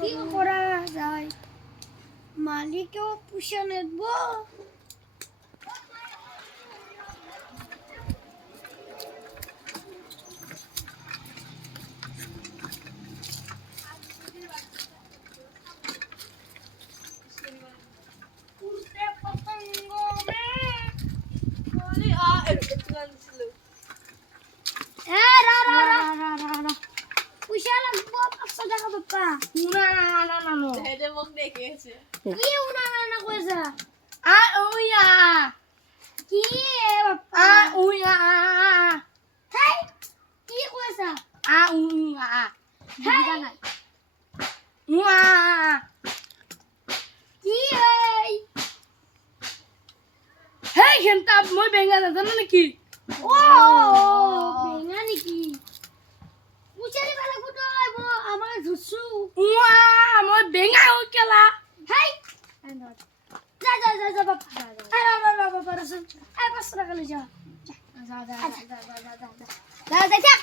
কি করা যায় মালিকও পুষে নেব পুষে লাগবো 500 টাকা বাপ্পা হেডে মুখ দেখিয়েছে কি উনা না কইছা আ ওয়া কি বাপ্পা আ ওয়া হেই কি কইছা আ ওয়া হেই ওয়া কি এই হেই ঘন্টা মই বেঙ্গা না জানো নাকি ও বেঙা নেকি পুষারি বালা গুটো আইব আমার ঝুসু ওয়া মই বেঙ্গা হৈ কেলা হেই যা বাপ্পা বাবা রসুন 500 টাকা লই যা যা